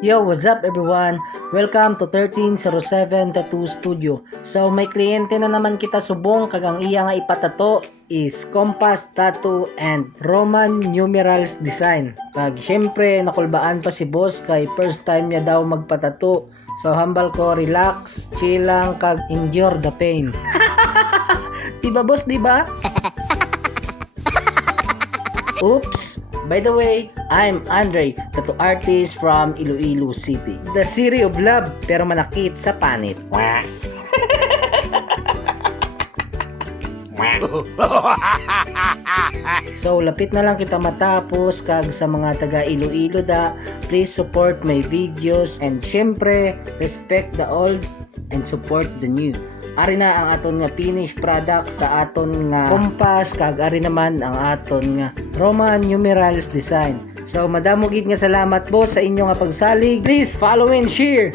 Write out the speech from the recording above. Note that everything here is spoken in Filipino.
Yo, what's up everyone? Welcome to 1307 Tattoo Studio. So may kliyente na naman kita subong kagang iya nga ipatato is Compass Tattoo and Roman numerals design. Kag syempre nakulbaan pa si boss kay first time niya daw magpatato. So hambal ko, relax, chill lang kag endure the pain. Diba boss, diba? Oops! By the way, I'm Andre, tattoo artist from Iloilo City. The city of love, pero manakit sa panit. So, lapit na lang kita matapos. Kag sa mga taga Iloilo da, please support my videos. And syempre, respect the old and support the new. Ari na ang aton nga finished product sa aton nga compass, kag ari naman ang aton nga Roman numerals design. So madamo gid nga salamat boss sa inyo nga pagsalig. Please follow and share.